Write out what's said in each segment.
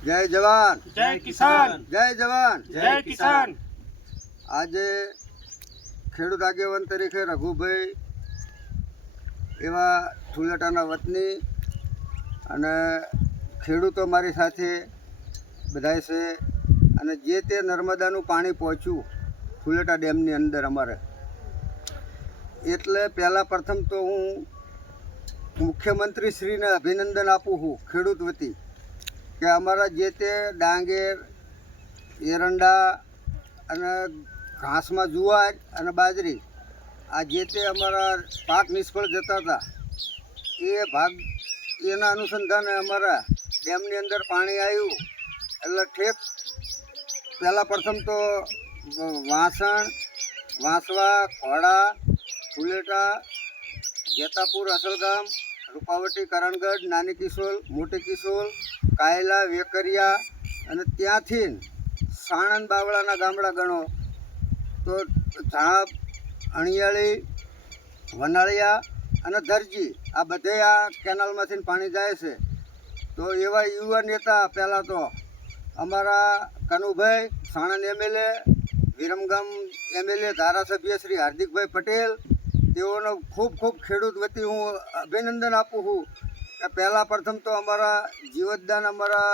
જય જવાન, જય કિસાન, જય જવાન, જય કિસાન. આજે ખેડૂત આગેવાન તરીકે રઘુભાઈ એવા ઠુલેટાના વતની અને ખેડૂતો મારી સાથે બધાય છે અને જે તે નર્મદાનું પાણી પહોંચ્યું ઠુલેટા ડેમની અંદર અમારે, એટલે પહેલાં પ્રથમ તો હું મુખ્યમંત્રી શ્રીને અભિનંદન આપું છું ખેડૂત વતી કે અમારા જે તે ડાંગેર, એરંડા અને ઘાસમાં જુવાર અને બાજરી આ જે તે અમારા પાક નિષ્ફળ જતા હતા એના અનુસંધાને અમારા ડેમની અંદર પાણી આવ્યું. એટલે ઠેક પહેલાં પ્રથમ તો વાસણ, વાંસવા, ખોડા, ઠુલેટા, જેતાપુર, અસલગામ, રૂપાવટી, કરણગઢ, નાની કિશોલ, મોટી કિશોલ, કાયલા, વેકરિયા અને ત્યાંથી સાણંદ બાવળાના ગામડા ગણો તો ઝાપ, અણિયાળી, વનાળિયા અને દરજી આ બધે આ કેનાલમાંથી પાણી જાય છે. તો એવા યુવા નેતા પહેલાં તો અમારા કનુભાઈ સાણંદ એમએલએ, વિરમગામ એમએલએ, ધારાસભ્ય શ્રી હાર્દિકભાઈ પટેલ, તેઓનો ખૂબ ખૂબ ખેડૂત વતી હું અભિનંદન આપું છું કે પહેલાં પ્રથમ તો અમારા જીવતદાન અમારા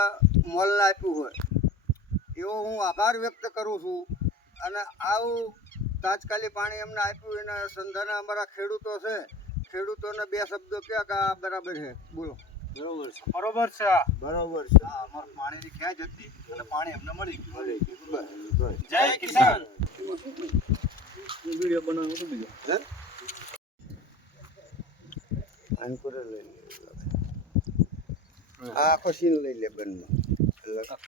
મોલને આપ્યું હોય એવો હું આભાર વ્યક્ત કરું છું. અને આવું તાત્કાલિક પાણી અમને આપ્યું એના સંધાને અમારા ખેડૂતો છે, ખેડૂતોને બે શબ્દો કહ્યા કે આ બરાબર છે. બોલો. બરોબર છે. બરોબર છે. અમારે પાણીની ખેંચ હતી અને પાણી અમને મળી ગયું. જય કિસાન. વિડીયો બનાવવાનો બીજો હે આખો સીન લઈ લે બંધમાં